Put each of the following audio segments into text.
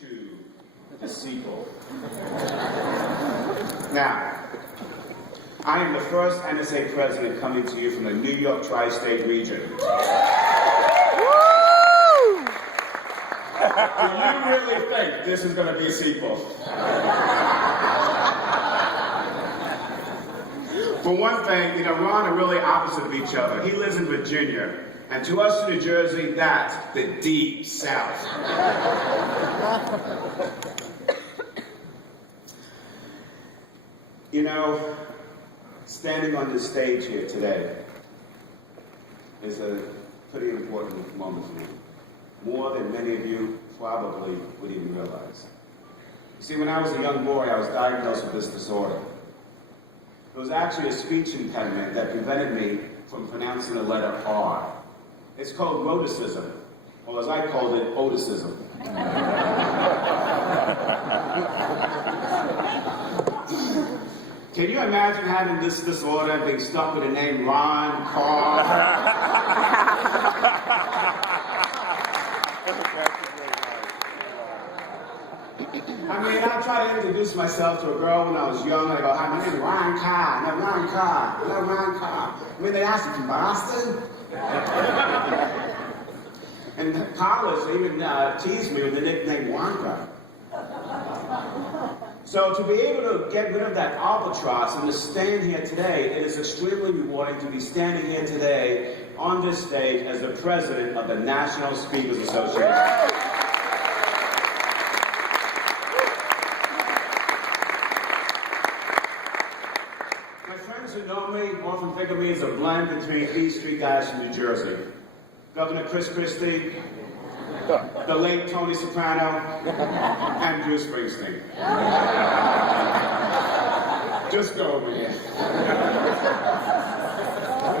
to the sequel. Now, I am the first NSA president coming to you from the New York tri-state region. Do you really think this is going to be a sequel? For one thing, Ron are really opposite of each other. He lives in Virginia, and to us in New Jersey, that's the deep South. Standing on this stage here today is a pretty important moment for me. More than many of you probably would even realize. You see, when I was a young boy, I was diagnosed with this disorder. It was actually a speech impediment that prevented me from pronouncing the letter R. It's called rhoticism, or as I called it, oticism. Can you imagine having this disorder and being stuck with the name Ron, Karr? I try to introduce myself to a girl when I was young, and I go, hi, my name is Ron Karr. No, Ron Karr. No, Ron Karr. They asked me, from Boston? And college, they even teased me with the nickname Wonka. So to be able to get rid of that albatross and to stand here today, it is extremely rewarding to be standing here today on this stage as the president of the National Speakers Association. My friends who know me often think of me as a blend between these three guys from New Jersey. Governor Chris Christie, the late Tony Soprano, and Bruce Springsteen. Just go over here.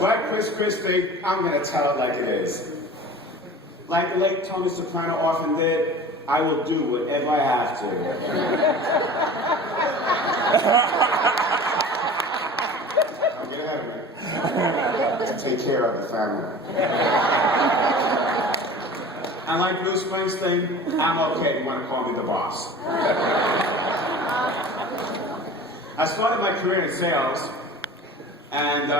Like Chris Christie, I'm going to tell it like it is. Like the late Tony Soprano often did, I will do whatever I have to. Don't get ahead of me. To take care of the family. And like Bruce Springsteen, I'm okay if you want to call me the boss. I started my career in sales, and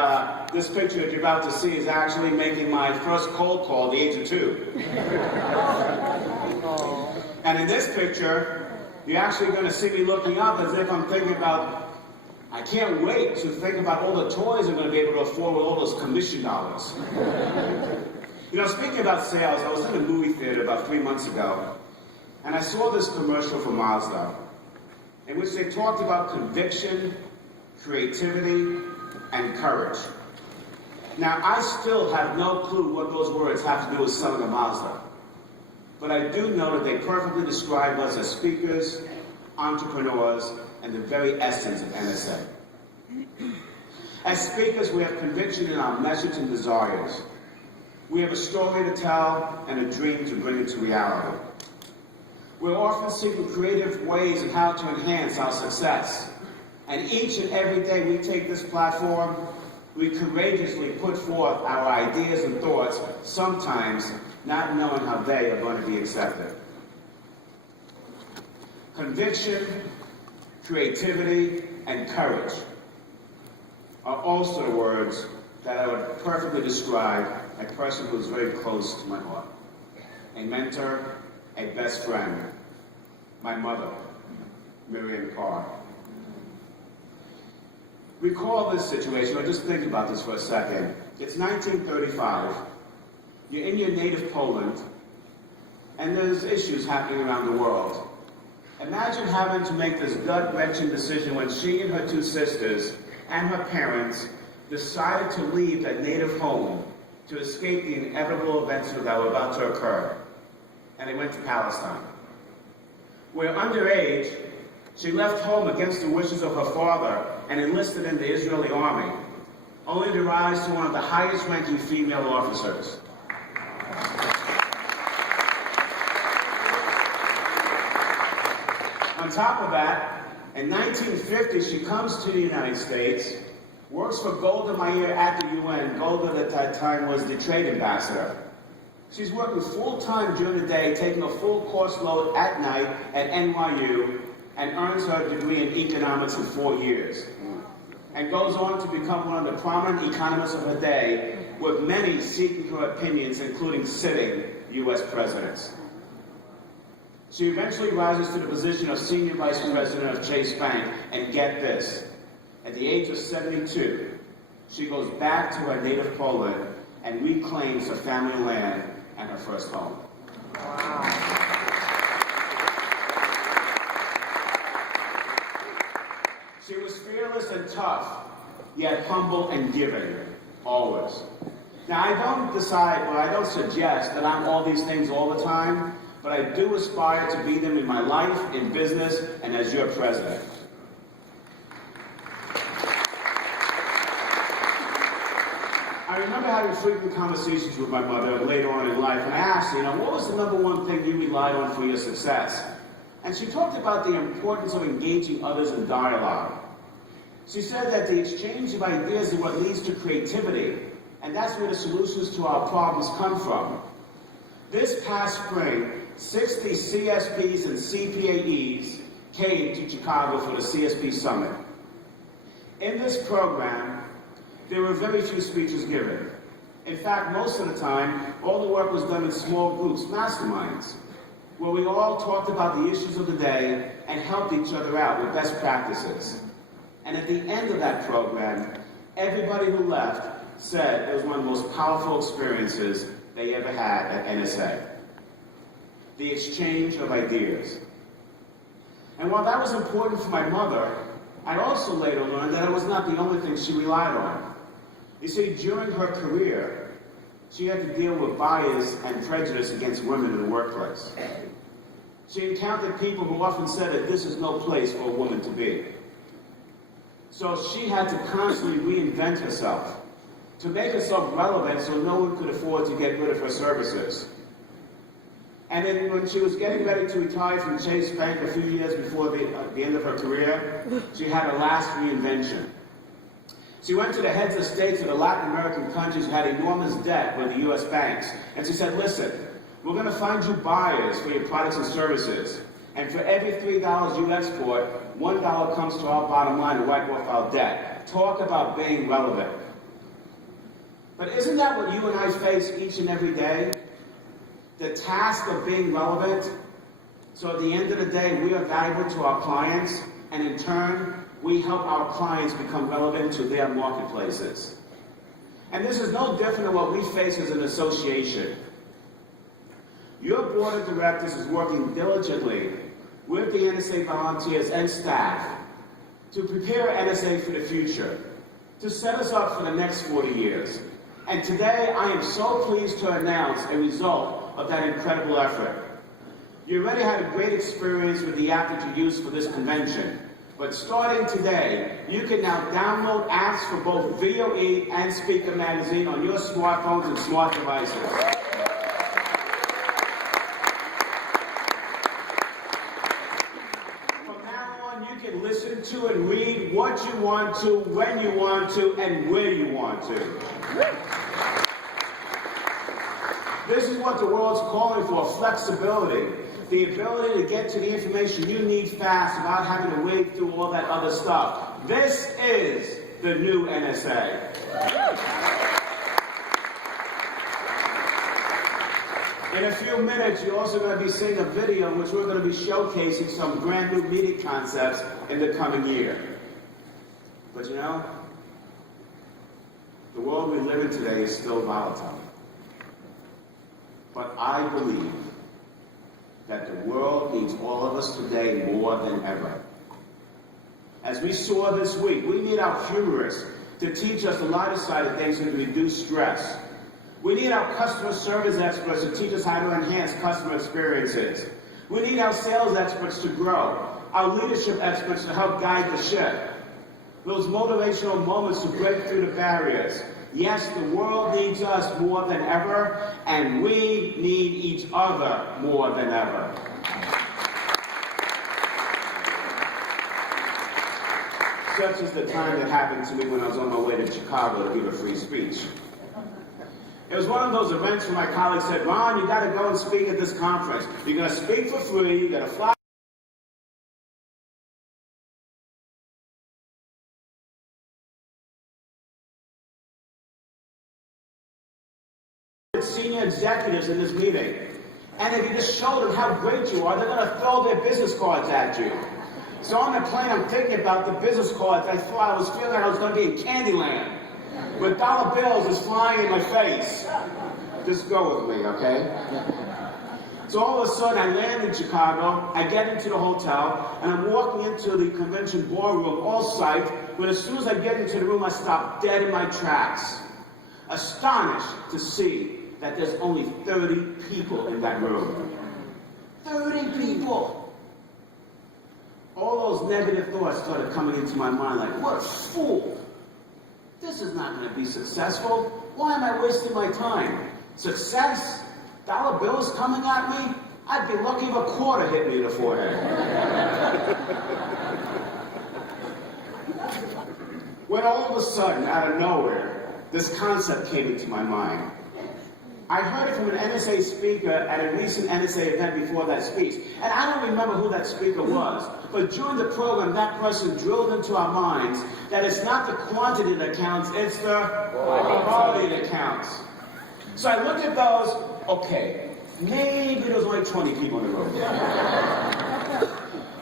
this picture that you're about to see is actually making my first cold call at the age of 2. And in this picture, you're actually going to see me looking up as if I'm thinking about, I can't wait to think about all the toys I'm going to be able to afford with all those commission dollars. Speaking about sales, I was in a movie theater about 3 months ago, and I saw this commercial for Mazda, in which they talked about conviction, creativity, and courage. Now, I still have no clue what those words have to do with selling a Mazda, but I do know that they perfectly describe us as speakers, entrepreneurs, and the very essence of NSA. As speakers, we have conviction in our message and desires. We have a story to tell and a dream to bring into reality. We're often seeking creative ways in how to enhance our success. And each and every day we take this platform, we courageously put forth our ideas and thoughts, sometimes not knowing how they are going to be accepted. Conviction, creativity, and courage are also the words that I would perfectly describe a person who is very close to my heart. A mentor, a best friend, my mother, Miriam Karr. Recall this situation, or just think about this for a second. It's 1935. You're in your native Poland, and there's issues happening around the world. Imagine having to make this gut-wrenching decision when she and her 2 sisters and her parents decided to leave that native home to escape the inevitable events that were about to occur. And they went to Palestine. Where underage, she left home against the wishes of her father and enlisted in the Israeli army, only to rise to one of the highest-ranking female officers. On top of that, in 1950, she comes to the United States, works for Golda Meir at the UN. Golda at that time was the trade ambassador. She's working full-time during the day, taking a full course load at night at NYU, and earns her degree in economics in 4 years. And goes on to become one of the prominent economists of her day, with many seeking her opinions, including sitting U.S. presidents. She eventually rises to the position of Senior Vice President of Chase Bank, and get this, at the age of 72, she goes back to her native Poland and reclaims her family land and her first home. Wow. She was fearless and tough, yet humble and giving, always. Now, I don't suggest that I'm all these things all the time, but I do aspire to be them in my life, in business, and as your president. I remember having frequent conversations with my mother later on in life, and I asked her, what was the number one thing you relied on for your success? And she talked about the importance of engaging others in dialogue. She said that the exchange of ideas is what leads to creativity, and that's where the solutions to our problems come from. This past spring, 60 CSPs and CPAEs came to Chicago for the CSP Summit. In this program, there were very few speeches given. In fact, most of the time, all the work was done in small groups, masterminds, where we all talked about the issues of the day and helped each other out with best practices. And at the end of that program, everybody who left said it was one of the most powerful experiences they ever had at NSA. The exchange of ideas. And while that was important for my mother, I also later learned that it was not the only thing she relied on. You see, during her career, she had to deal with bias and prejudice against women in the workplace. She encountered people who often said that this is no place for a woman to be. So she had to constantly reinvent herself to make herself relevant so no one could afford to get rid of her services. And then when she was getting ready to retire from Chase Bank a few years before the end of her career, she had her last reinvention. She went to the heads of states of the Latin American countries who had enormous debt with the U.S. banks, and she said, listen, we're going to find you buyers for your products and services, and for every $3 you export, $1 comes to our bottom line to wipe off our debt. Talk about being relevant. But isn't that what you and I face each and every day? The task of being relevant, so at the end of the day, we are valuable to our clients, and in turn, we help our clients become relevant to their marketplaces. And this is no different than what we face as an association. Your board of directors is working diligently with the NSA volunteers and staff to prepare NSA for the future, to set us up for the next 40 years. And today, I am so pleased to announce a result of that incredible effort. You already had a great experience with the app that you used for this convention. But starting today, you can now download apps for both VOE and Speaker Magazine on your smartphones and smart devices. From now on, you can listen to and read what you want to, when you want to, and where you want to. This is what the world's calling for, flexibility. The ability to get to the information you need fast without having to wade through all that other stuff. This is the new NSA. In a few minutes, you're also going to be seeing a video in which we're going to be showcasing some brand new media concepts in the coming year. But you know, the world we live in today is still volatile. But I believe that the world needs all of us today more than ever. As we saw this week, we need our humorists to teach us the lighter side of things and reduce stress. We need our customer service experts to teach us how to enhance customer experiences. We need our sales experts to grow, our leadership experts to help guide the ship. Those motivational moments to break through the barriers. Yes, the world needs us more than ever, and we need each other more than ever. Such is the time that happened to me when I was on my way to Chicago to give a free speech. It was one of those events where my colleague said, Ron, you got to go and speak at this conference. You're going to speak for free, you're going to fly. Senior executives in this meeting. And if you just show them how great you are, they're going to throw their business cards at you. So on the plane, I'm thinking about the business cards. I was feeling like I was going to be in Candyland, with dollar bills just flying in my face. Just go with me, okay? So all of a sudden, I land in Chicago, I get into the hotel, and I'm walking into the convention ballroom, all psyched, but as soon as I get into the room, I stop dead in my tracks, astonished to see that there's only 30 people in that room. 30 people! All those negative thoughts started coming into my mind like, what a fool! This is not going to be successful. Why am I wasting my time? Success? Dollar bills coming at me? I'd be lucky if a quarter hit me in the forehead. When all of a sudden, out of nowhere, this concept came into my mind. I heard it from an NSA speaker at a recent NSA event before that speech. And I don't remember who that speaker was, but during the program, that person drilled into our minds that it's not the quantity that counts, it's the quality that counts. So I looked at those, okay, maybe there was only 20 people in the room.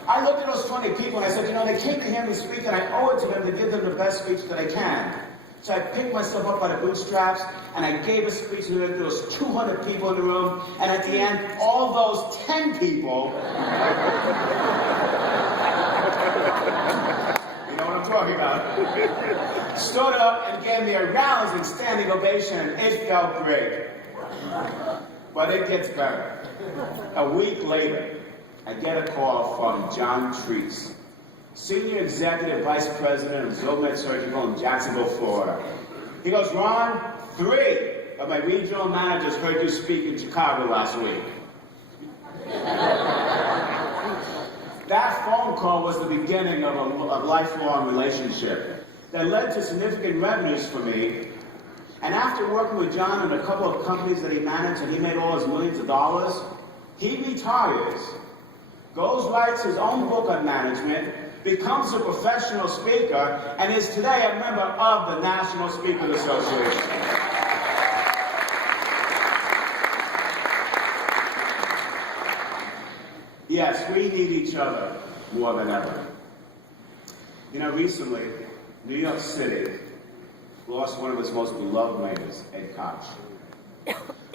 I looked at those 20 people and I said, you know, they came to hear me speak and I owe it to them to give them the best speech that I can. So I picked myself up by the bootstraps, and I gave a speech, and there was 200 people in the room, and at the end, all those 10 people, you know what I'm talking about, stood up and gave me a rousing standing ovation. It felt great. But it gets better. A week later, I get a call from John Treese, Senior Executive Vice President of Zilmet Surgical in Jacksonville, Florida. He goes, Ron, 3 of my regional managers heard you speak in Chicago last week. That phone call was the beginning of a lifelong relationship that led to significant revenues for me. And after working with John and a couple of companies that he managed, and he made all his millions of dollars, he retires, goes, writes his own book on management, becomes a professional speaker, and is today a member of the National Speakers Association. Yes, we need each other more than ever. You know, recently, New York City lost one of its most beloved mayors, Ed Koch.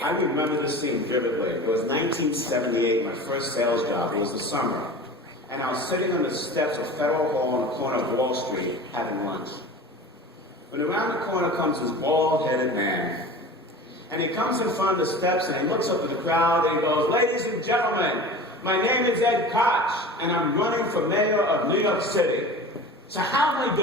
I remember this scene vividly. It was 1978, my first sales job. It was the summer. And I was sitting on the steps of Federal Hall on the corner of Wall Street having lunch. When around the corner comes this bald-headed man. And he comes in front of the steps and he looks up at the crowd and he goes, ladies and gentlemen, my name is Ed Koch and I'm running for mayor of New York City. So how am I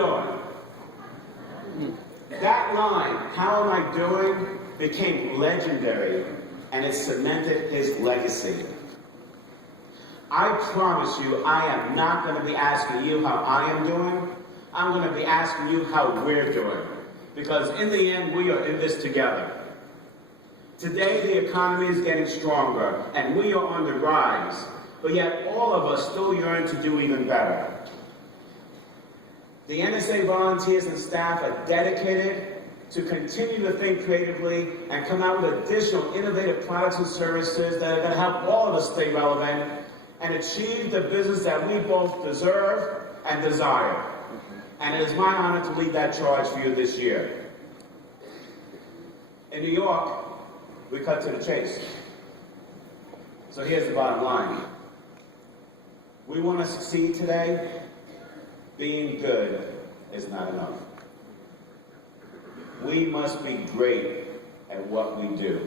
doing? That line, how am I doing, became legendary and it cemented his legacy. I promise you, I am not going to be asking you how I am doing. I'm going to be asking you how we're doing. Because in the end, we are in this together. Today, the economy is getting stronger, and we are on the rise. But yet, all of us still yearn to do even better. The NSA volunteers and staff are dedicated to continue to think creatively and come out with additional innovative products and services that are going to help all of us stay relevant and achieve the business that we both deserve and desire. And it is my honor to lead that charge for you this year. In New York, we cut to the chase. So here's the bottom line. We want to succeed today. Being good is not enough. We must be great at what we do.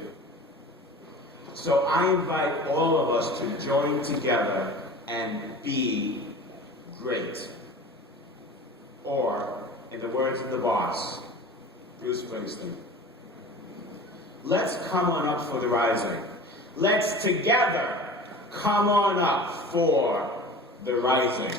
So I invite all of us to join together and be great. Or, in the words of the boss, Bruce Springsteen, let's come on up for the rising. Let's together come on up for the rising.